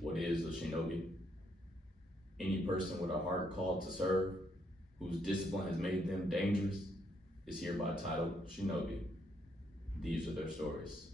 What is a shinobi? Any person with a heart called to serve, whose discipline has made them dangerous, is hereby titled Shinobi. These are their stories.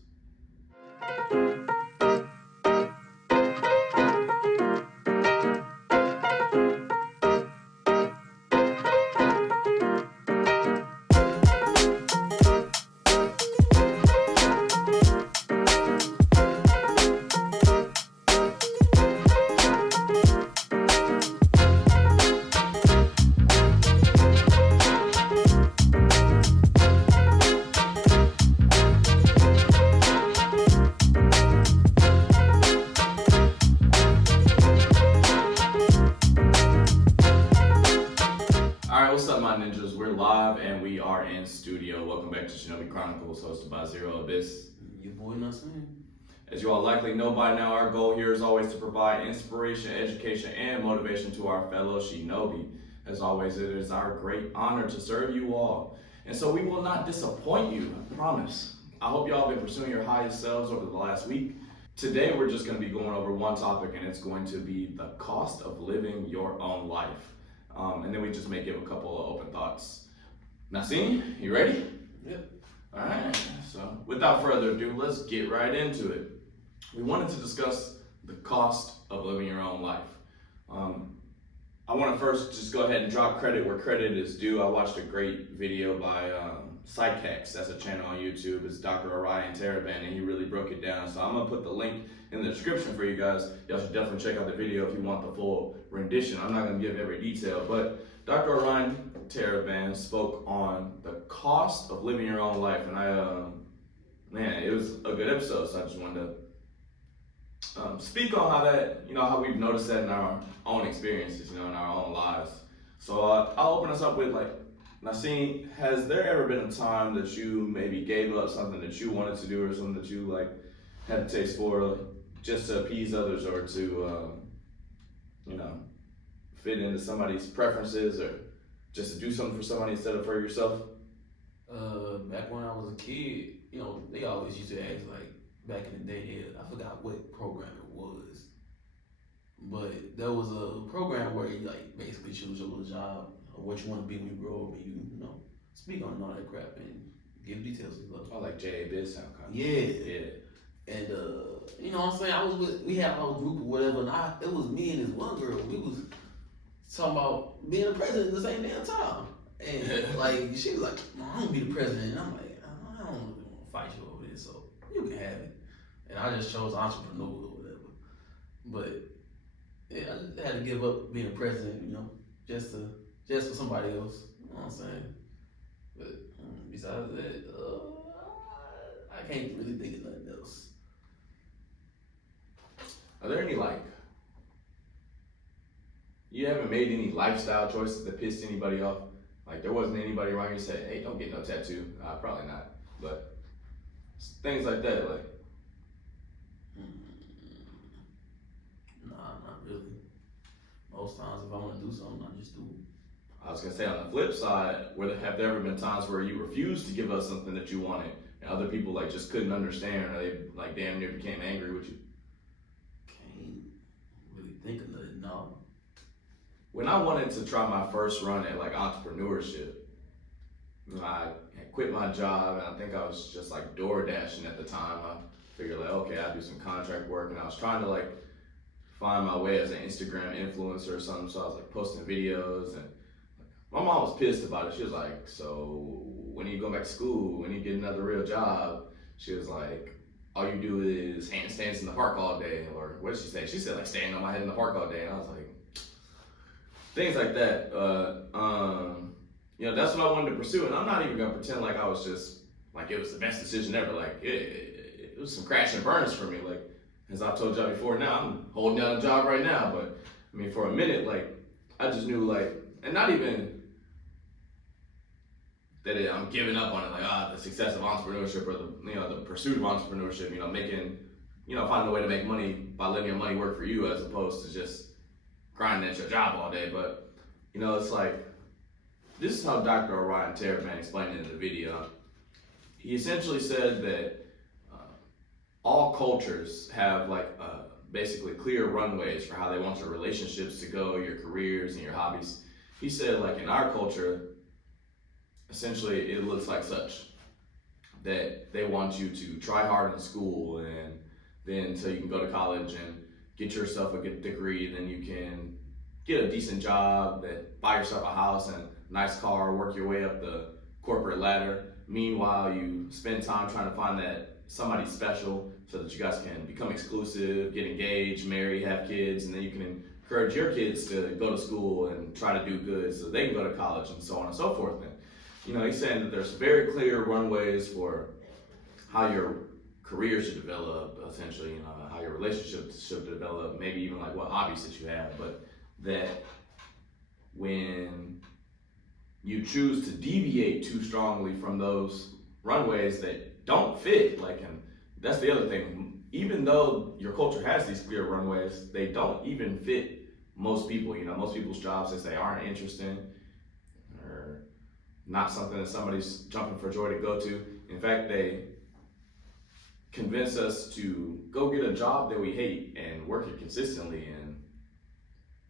Alright, what's up my ninjas? We're live and we are in studio. Welcome back to Shinobi Chronicles, hosted by Zero Abyss. Your boy Naseem. As you all likely know by now, our goal here is always to provide inspiration, education, and motivation to our fellow Shinobi. As always, it is our great honor to serve you all. And so we will not disappoint you, I promise. I hope y'all have been pursuing your highest selves over the last week. Today, we're just going to be going over one topic, and it's going to be the cost of living your own life. And then we just may give a couple of open thoughts. Naseem, you ready? Yep. All right, so without further ado, let's get right into it. We wanted to discuss the cost of living your own life. I want to first just go ahead and drop credit where credit is due. I watched a great video by Psychex, that's a channel on YouTube. It's Dr. Orion Taraban, and he really broke it down. So I'm gonna put the link in the description for you guys. Y'all should definitely check out the video if you want the full rendition. I'm not gonna give every detail, but Dr. Orion Taraban spoke on the cost of living your own life, and man, it was a good episode. So I just wanted to speak on how that, how we've noticed that in our own experiences, in our own lives. So I'll open us up with Naseem, has there ever been a time that you maybe gave up something that you wanted to do or something that you had a taste for just to appease others or to, fit into somebody's preferences or just to do something for somebody instead of for yourself? Back when I was a kid, they always used to ask back in the day, I forgot what program it was. But there was a program where you basically choose your little job or what you want to be when you grow up and you speak on and all that crap and give details and stuff. Oh, like J.A. Biz sound kind of. Yeah. And you know what I'm saying? We had our group or whatever, and it was me and this one girl. We was talking about being the president at the same damn time. And she was like, I want to be the president. And I'm like, I don't really want to fight you over this, so you can have it. And I just chose entrepreneur or whatever. But yeah, I just had to give up being a president, just for somebody else. You know what I'm saying? But besides that, I can't really think of nothing else. Are there any you haven't made any lifestyle choices that pissed anybody off? There wasn't anybody around you who said, hey, don't get no tattoo. Probably not. But things like that, Nah, not really. Most times if I want to do something, I just do it. I was gonna say on the flip side, have there ever been times where you refused to give us something that you wanted and other people just couldn't understand, or they damn near became angry with you? Can't really think of nothing, no. When I wanted to try my first run at entrepreneurship, I had quit my job and I think I was just door dashing at the time. I figured okay, I'll do some contract work, and I was trying to find my way as an Instagram influencer or something. So I was posting videos, and my mom was pissed about it. She was like, so when are you going back to school? When you get another real job? She was like, all you do is handstands in the park all day. Or what did she say? She said standing on my head in the park all day. And I was like, things like that. That's what I wanted to pursue. And I'm not even gonna pretend I was just it was the best decision ever. It was some crash and burns for me. As I've told y'all before, now I'm holding down a job right now. But I mean, for a minute, I just knew and not even that I'm giving up on it. The success of entrepreneurship or the pursuit of entrepreneurship. Making, finding a way to make money by letting your money work for you as opposed to just grinding at your job all day. But it's this is how Dr. Orion Taraban explained it in the video. He essentially said that all cultures have basically clear runways for how they want your relationships to go, your careers and your hobbies. He said, like in our culture, essentially it looks like such that they want you to try hard in school and then so you can go to college and get yourself a good degree, then you can get a decent job, that buy yourself a house and a nice car, work your way up the corporate ladder. Meanwhile, you spend time trying to find that somebody special so that you guys can become exclusive, get engaged, marry, have kids, and then you can encourage your kids to go to school and try to do good so they can go to college and so on and so forth. And he's saying that there's very clear runways for how your career should develop, essentially, how your relationships should develop, maybe even like what hobbies that you have, but that when you choose to deviate too strongly from those runways that don't fit, and that's the other thing, even though your culture has these clear runways, they don't even fit most people. Most people's jobs, they say, aren't interesting or not something that somebody's jumping for joy to go to. In fact, they convince us to go get a job that we hate and work it consistently, and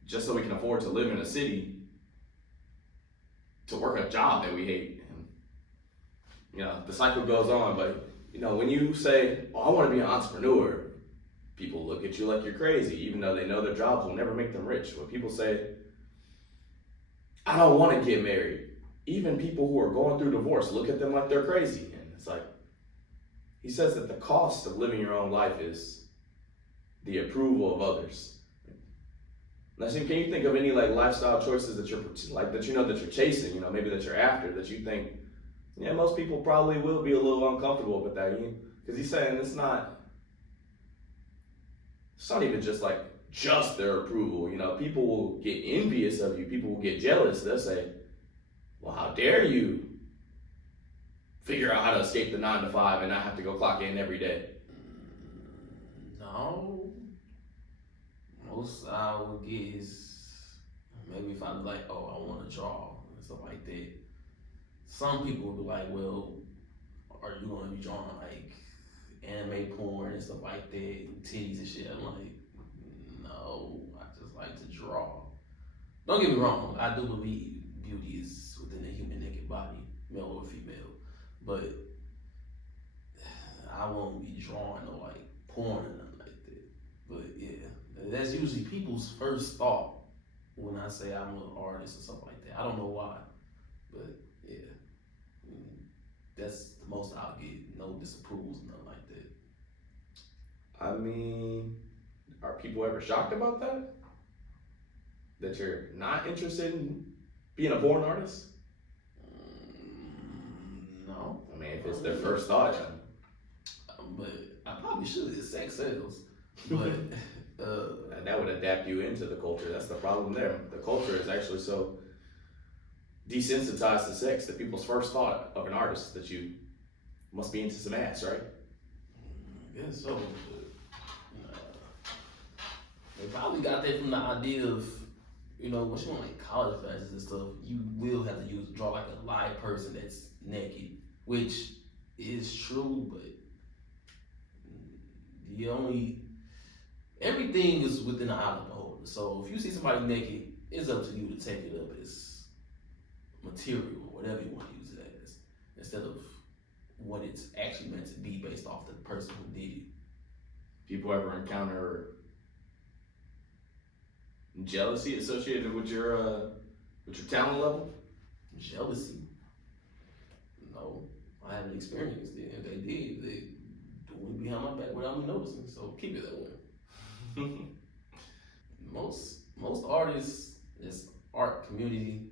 just so we can afford to live in a city, to work a job that we hate. And the cycle goes on. But when you say, oh, I want to be an entrepreneur, people look at you like you're crazy, even though they know their jobs will never make them rich. When people say, I don't want to get married, even people who are going through divorce look at them like they're crazy. And it's like, he says that the cost of living your own life is the approval of others. Naseem, can you think of any lifestyle choices that you're that you're chasing, maybe that you're after, that you think, yeah, most people probably will be a little uncomfortable with that? Because he's saying it's not even just just their approval. People will get envious of you. People will get jealous. They'll say, well, how dare you figure out how to escape the 9 to 5 and not have to go clock in every day? No. Most I would get is maybe if I was like, oh, I want to draw and stuff like that. Some people would be like, well, are you going to be drawing anime porn and stuff like that, and titties and shit? I'm like, no, I just like to draw. Don't get me wrong, I do believe beauty is within the human naked body, male or female, but I won't be drawing no porn or nothing like that. But yeah, that's usually people's first thought when I say I'm an artist or something like that. I don't know why, but yeah, that's the most I'll get. No disapprovals, nothing like that. I mean, are people ever shocked about that? That you're not interested in being a porn artist? No. I mean, if it's their first thought. But I probably should. It's sex sales. But that would adapt you into the culture. That's the problem there. The culture is actually so desensitized to sex that people's first thought of an artist is that you must be into some ass, right? I guess so. They probably got that from the idea of, once you want college classes and stuff, you will have to draw a live person that's naked, which is true, but everything is within the eye of the beholder. So if you see somebody naked, it's up to you to take it up as material or whatever you want to use it as, instead of what it's actually meant to be based off the person who did it. People ever encounter jealousy associated with your talent level? Jealousy? No, I haven't experienced it. If they did, they doing it behind my back without me noticing. So keep it that way. Most artists, this art community,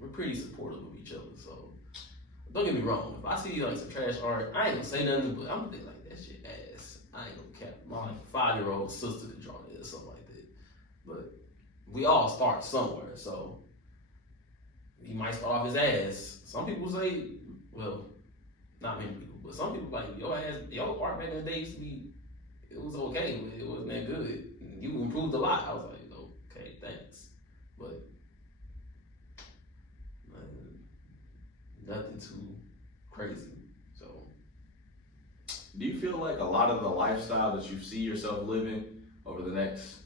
we're pretty supportive of each other. So don't get me wrong. If I see some trash art, I ain't gonna say nothing, but I'm gonna think that shit ass. I ain't gonna cap. My 5-year-old sister could draw it or something like that. But we all start somewhere, so he might start off his ass. Some people say, well, not many people, but some people your ass, your art back in the day used to be, it was okay, but it wasn't that good. You improved a lot. I was like, okay, thanks. But nothing too crazy. So do you feel like a lot of the lifestyle that you see yourself living over the next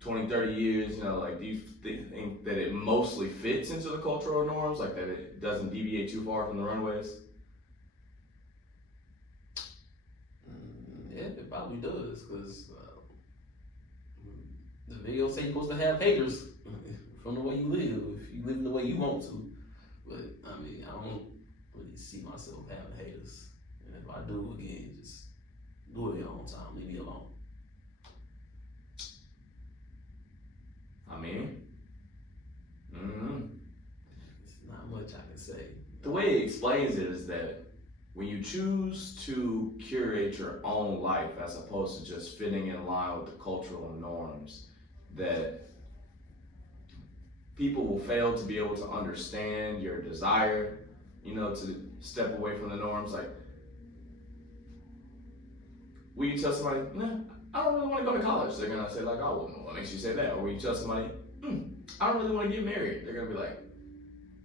20, 30 years? You know, like, do you think that it mostly fits into the cultural norms, like that it doesn't deviate too far from the runways? Yeah, it probably does, because the video say you're supposed to have haters from the way you live, if you live the way you want to. But I mean, I don't really see myself having haters. And if I do, again, just do it your own time, leave me alone. I mean, It's not much I can say. the way he explains it is that when you choose to curate your own life as opposed to just fitting in line with the cultural norms, that people will fail to be able to understand your desire, you know, to step away from the norms. Like, when you tell somebody, nah, I don't really want to go to college, they're gonna say like, oh, well, what makes you say that? Or when you tell somebody, I don't really want to get married, they're gonna be like,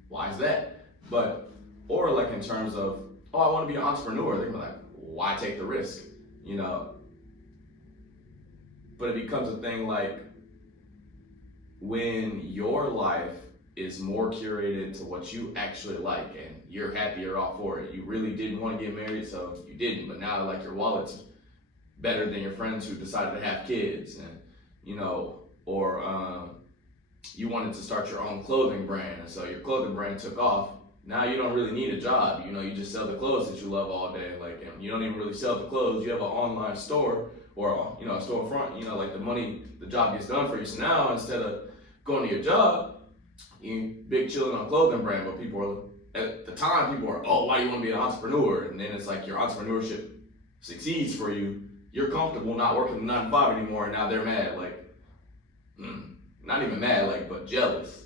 why is that? But, or like in terms of, oh, I want to be an entrepreneur, they're gonna be like, why take the risk? You know? But it becomes a thing like, when your life is more curated to what you actually like and you're happier off for it. You really didn't want to get married, so you didn't, but now like your wallet's better than your friends who decided to have kids, and you know, or you wanted to start your own clothing brand, and so your clothing brand took off. Now you don't really need a job, you know, you just sell the clothes that you love all day, like, and you don't even really sell the clothes, you have an online store, or, you know, a storefront, you know, like the job gets done for you. So now instead of going to your job, you big chilling on a clothing brand, but people are, at the time, people are, oh, why do you want to be an entrepreneur? And then it's like your entrepreneurship succeeds for you. You're comfortable not working 9 to 5 anymore, and now they're mad, like, not even mad, like, but jealous,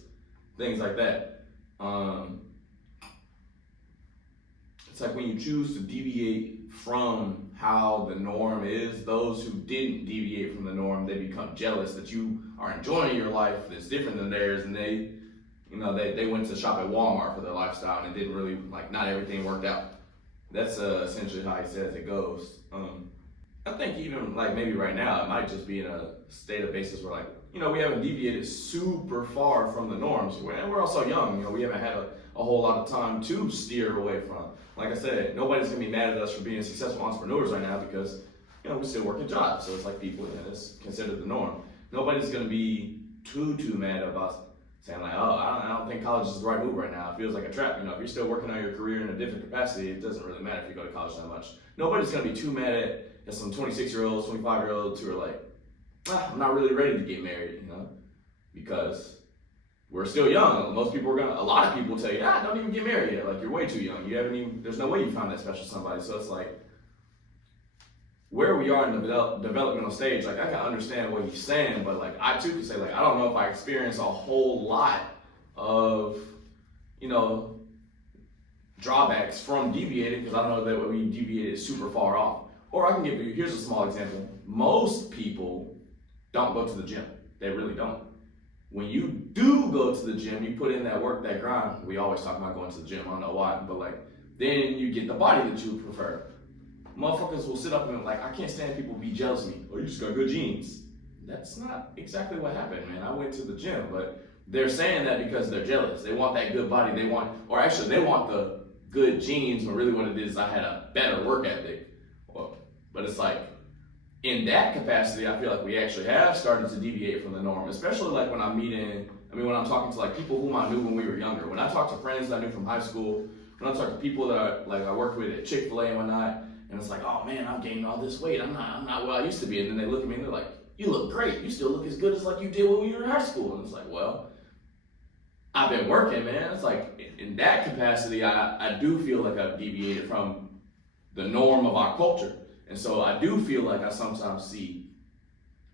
things like that. It's like when you choose to deviate from how the norm is, those who didn't deviate from the norm, they become jealous that you are enjoying your life that's different than theirs, and they, you know, they went to shop at Walmart for their lifestyle and it didn't really, like, not everything worked out. That's essentially how he says it goes. I think even like maybe right now it might just be in a state of basis where, like, you know, we haven't deviated super far from the norms, and we're also young, you know, we haven't had a whole lot of time to steer away from. Like I said, nobody's gonna be mad at us for being successful entrepreneurs right now because, you know, we still working jobs, so it's like people, and it's considered the norm. Nobody's gonna be too mad about saying like, oh, I don't think college is the right move right now. It feels like a trap. You know, if you're still working on your career in a different capacity, it doesn't really matter if you go to college that much. Nobody's gonna be too mad at some 26-year-olds, 25-year-olds who are like, I'm not really ready to get married, you know, because we're still young. Most people a lot of people will tell you, don't even get married yet. Like, you're way too young. There's no way you found that special somebody. So it's like, where we are in the developmental stage, like, I can understand what he's saying, but like, I too can say, like, I don't know if I experience a whole lot of, you know, drawbacks from deviating, because I don't know that we deviated super far off. Or I can give you, here's a small example. Most people don't go to the gym. They really don't. When you do go to the gym, you put in that work, that grind. We always talk about going to the gym, I don't know why, but like, then you get the body that you prefer. Motherfuckers will sit up and like, I can't stand people be jealous of me. Oh, you just got good genes. That's not exactly what happened, man. I went to the gym, but they're saying that because they're jealous. They want that good body. They want the good genes, when really what it is, I had a better work ethic. But it's like, in that capacity, I feel like we actually have started to deviate from the norm, especially like when I'm talking to like people whom I knew when we were younger. When I talk to friends that I knew from high school, when I talk to people that I worked with at Chick-fil-A and whatnot, and it's like, oh man, I've gained all this weight. I'm not where I used to be. And then they look at me and they're like, you look great. You still look as good as like you did when you were in high school. And it's like, well, I've been working, man. It's like, in that capacity, I do feel like I've deviated from the norm of our culture. And so I do feel like I sometimes see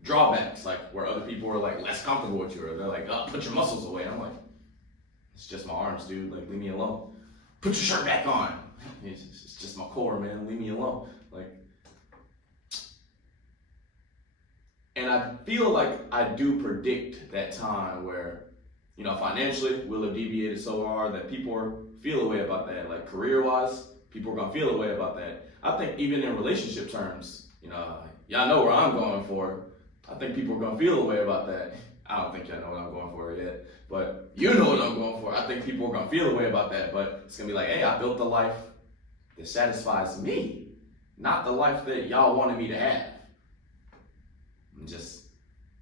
drawbacks, like where other people are like less comfortable with you, or they're like, oh, put your muscles away. And I'm like, it's just my arms, dude. Like, leave me alone. Put your shirt back on. It's just my core, man. Leave me alone. Like, and I feel like I do predict that time where, you know, financially we'll have deviated so hard that people feel a way about that. Like, career-wise, people are gonna feel a way about that. I think even in relationship terms, you know, y'all know where I'm going for. I think people are gonna feel a way about that. I don't think y'all know what I'm going for yet, but you know what I'm going for. I think people are gonna feel a way about that, but it's gonna be like, hey, I built the life that satisfies me, not the life that y'all wanted me to have. I'm just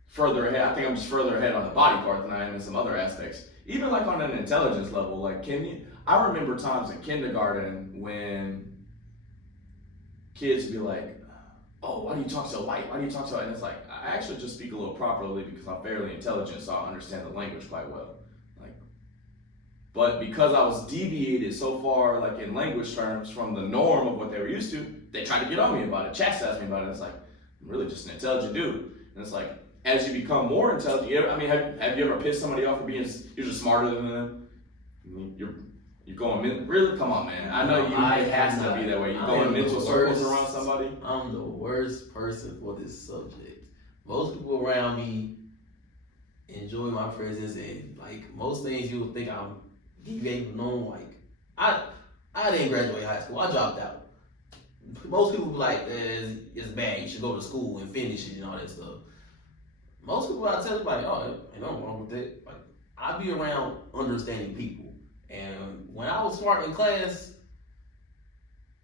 further ahead. I think I'm just further ahead on the body part than I am in some other aspects. Even like on an intelligence level, like I remember times in kindergarten when kids would be like, oh, why do you talk so light? Why do you talk so light? And it's like, I actually just speak a little properly because I'm fairly intelligent, so I understand the language quite well. Like, but because I was deviated so far, like in language terms, from the norm of what they were used to, they tried to get on me about it, chastise me about it. It's like, I'm really just an intelligent dude. And it's like, as you become more intelligent, have you ever pissed somebody off for being, you're just smarter than them? I mean, you're going, really? Come on, man. I know it has to be that way. You're going mental circles around somebody. I'm the worst person for this subject. Most people around me enjoy my presence, and like most things you would think I'm deviating from normal. Like I didn't graduate high school. I dropped out. Most people be like, it's bad. You should go to school and finish it and all that stuff. Most people I tell you like, oh, ain't nothing wrong with that. Like I be around understanding people. And when I was smart in class,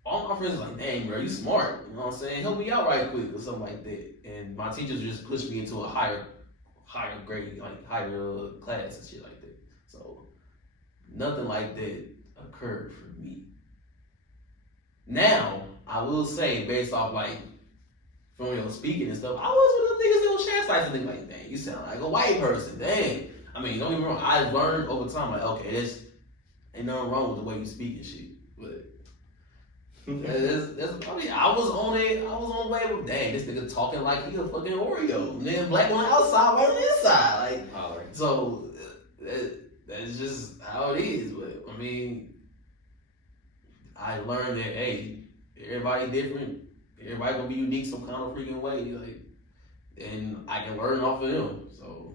all my friends were like, dang, bro, you smart. You know what I'm saying? Help me out right quick or something like that. And my teachers just pushed me into a higher grade, like higher class and shit like that. So nothing like that occurred for me. Now, I will say, based off like from your speaking and stuff, I was with the niggas that was chastising things like, dang, you sound like a white person. Dang. I mean, don't get me wrong, I learned over time, like, okay, ain't nothing wrong with the way you speak and shit. But I was on the way with, dang, this nigga talking like he a fucking Oreo. And then black on the outside, white on the inside. Like, so that's just how it is. But I mean, I learned that, hey, everybody different. Everybody gonna be unique some kind of freaking way. Like, and I can learn off of them. So,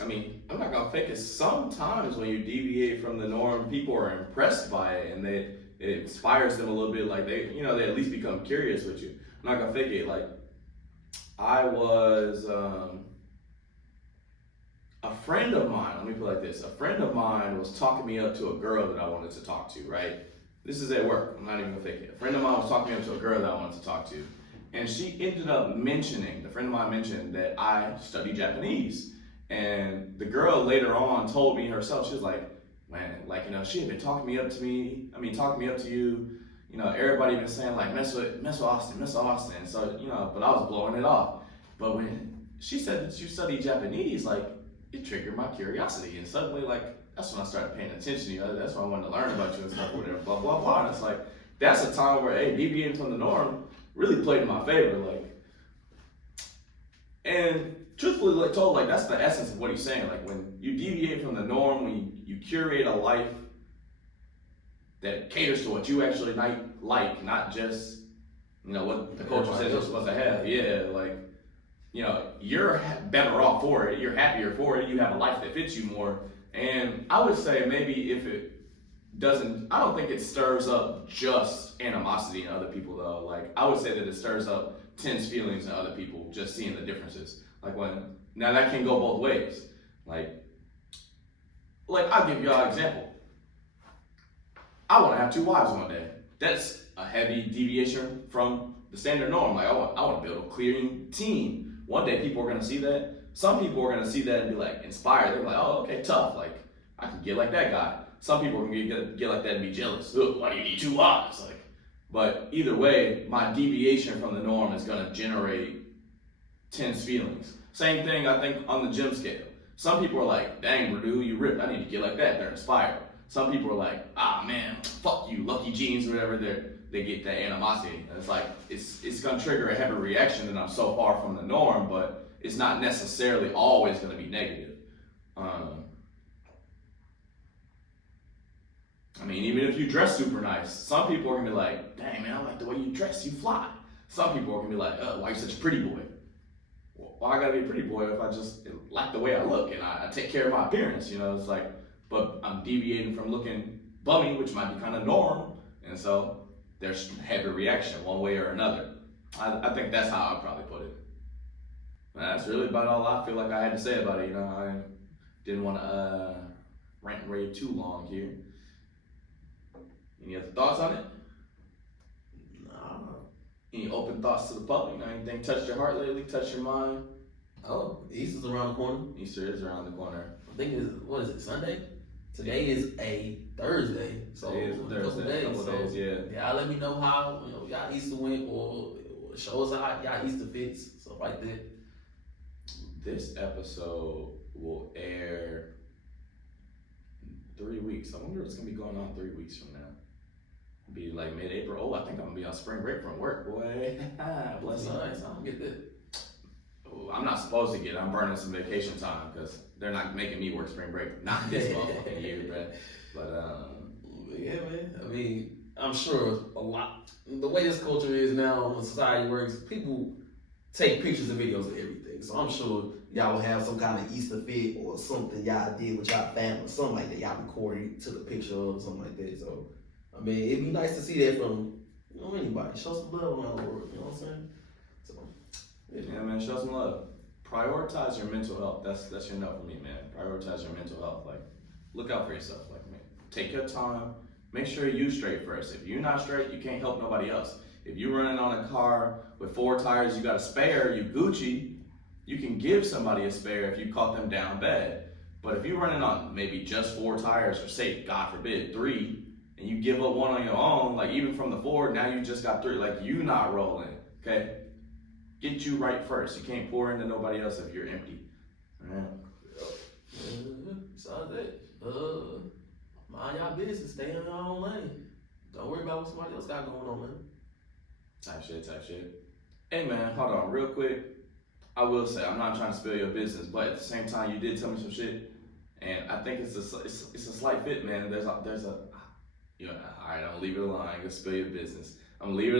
I mean, I'm not gonna fake it. Sometimes when you deviate from the norm, people are impressed by it, and it inspires them a little bit. Like they at least become curious with you. I'm not gonna fake it. Like I was a friend of mine. Let me put it like this: a friend of mine was talking me up to a girl that I wanted to talk to. Right? This is at work. I'm not even gonna fake it. A friend of mine was talking me up to a girl that I wanted to talk to, and she ended up mentioning. The friend of mine mentioned that I study Japanese. And the girl later on told me herself, she was like, man, like, she had been talking me up to you. Everybody been saying like, mess with Austin. So, but I was blowing it off. But when she said that you study Japanese, like, it triggered my curiosity. And suddenly, like, that's when I started paying attention to you. That's when I wanted to learn about you and stuff, whatever, blah, blah, blah. And it's like, that's a time where, hey, deviating from the norm really played in my favor. Like, and truthfully, like told, like that's the essence of what he's saying. Like when you deviate from the norm, when you curate a life that caters to what you actually like, not just what the culture says you're supposed to have. Yeah, like you're better off for it. You're happier for it. You have a life that fits you more. And I would say maybe if it doesn't, I don't think it stirs up just animosity in other people though. Like I would say that it stirs up tense feelings in other people just seeing the differences. Like now that can go both ways. Like I'll give y'all an example. I want to have 2 wives one day. That's a heavy deviation from the standard norm. Like I want to build a clean team. One day people are going to see that. Some people are going to see that and be like inspired. They're like, oh, okay, tough. Like I can get like that guy. Some people are going to get like that and be jealous. Look, why do you need 2 wives? Like, but either way, my deviation from the norm is going to generate tense feelings. Same thing, I think, on the gym scale. Some people are like, dang, Radu, you ripped. I need to get like that. They're inspired. Some people are like, ah, man, fuck you, lucky jeans, or whatever. They get that animosity. And it's like, it's going to trigger a heavy reaction that I'm so far from the norm, but it's not necessarily always going to be negative. I mean, even if you dress super nice, some people are going to be like, dang, man, I like the way you dress. You fly. Some people are going to be like, why are you such a pretty boy? Well, I gotta be a pretty boy if I just like the way I look and I take care of my appearance, it's like, but I'm deviating from looking bummy, which might be kind of norm, and so there's heavy reaction one way or another. I think that's how I'd probably put it. That's really about all I feel like I had to say about it. I didn't want to rant and rave too long here. Any other thoughts on it? Nah. Any open thoughts to the public? Anything touched your heart lately? Touched your mind? Oh, Easter's around the corner. Easter is around the corner. I think it's Sunday? Today is a Thursday. So It is a Thursday. Couple days, yeah. Y'all let me know how y'all Easter went, or show us how y'all Easter fits, stuff like that. This episode will air in 3 weeks. I wonder what's gonna be going on 3 weeks from now. Be like mid-April. Oh, I think I'm gonna be on spring break from work, boy. Bless you. Nice. I don't get that. Oh, I'm not supposed to get it. I'm burning some vacation time because they're not making me work spring break. Not this motherfucking year, but yeah, man. I mean, I'm sure a lot. The way this culture is now, when society works, people take pictures and videos of everything. So I'm sure y'all will have some kind of Easter fit or something y'all did with y'all family, something like that. Y'all recorded, took a picture of, or something like that. So, I mean, it'd be nice to see that from anybody. Show some love around the world. You know what I'm saying? So, yeah, man. Show some love. Prioritize your mental health. That's your note for me, man. Prioritize your mental health. Like, look out for yourself. Like, man, take your time. Make sure you straight first. If you're not straight, you can't help nobody else. If you're running on a car with 4 tires, you got a spare, you Gucci, you can give somebody a spare if you caught them down bad. But if you're running on maybe just 4 tires, or say, God forbid, 3, and you give up 1 on your own, like even from the 4, now you just got 3, like you not rolling, okay? Get you right first. You can't pour into nobody else if you're empty. All right? Besides that, mind y'all business, stay in your own lane. Don't worry about what somebody else got going on, man. Type shit. Hey man, hold on real quick. I will say, I'm not trying to spill your business, but at the same time, you did tell me some shit, and I think it's a slight fit, man. There's a alright, I'm gonna leave it alone. I ain't gonna spill your business. I'm gonna leave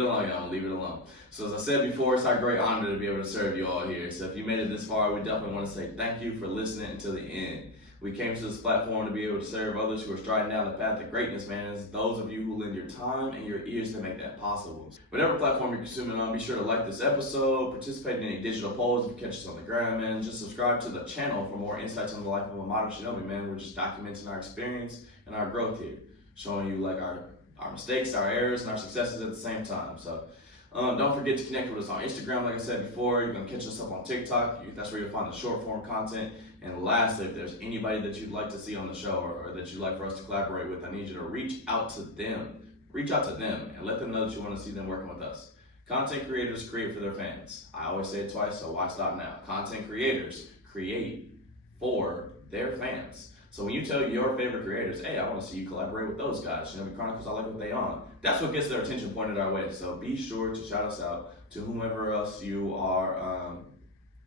it alone. So as I said before, it's our great honor to be able to serve you all here. So if you made it this far, we definitely want to say thank you for listening until the end. We came to this platform to be able to serve others who are striding down the path of greatness, man. It's those of you who lend your time and your ears to make that possible. Whatever platform you're consuming on, be sure to like this episode, participate in any digital polls if you catch us on the ground, man. Just subscribe to the channel for more insights on the life of a modern Shinobi, man. We're just documenting our experience and our growth here, showing you like our mistakes, our errors, and our successes at the same time. So don't forget to connect with us on Instagram, like I said before. You're going to catch us up on TikTok. That's where you'll find the short form content. And lastly, if there's anybody that you'd like to see on the show or that you'd like for us to collaborate with, I need you to reach out to them. Reach out to them and let them know that you want to see them working with us. Content creators create for their fans. I always say it twice, so why stop now? Content creators create for their fans. So when you tell your favorite creators, hey, I want to see you collaborate with those guys, Shinobi Chronicles, I like what they on. That's what gets their attention pointed our way. So be sure to shout us out to whomever else you are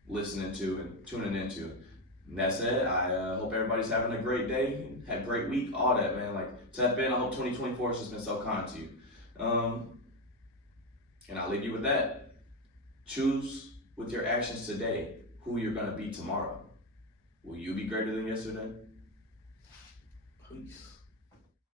listening to and tuning into. And that said, I hope everybody's having a great day, had a great week, all that, man. Like, tap in. I hope 2024 has just been so kind to you. And I'll leave you with that. Choose with your actions today who you're going to be tomorrow. Will you be greater than yesterday? Peace.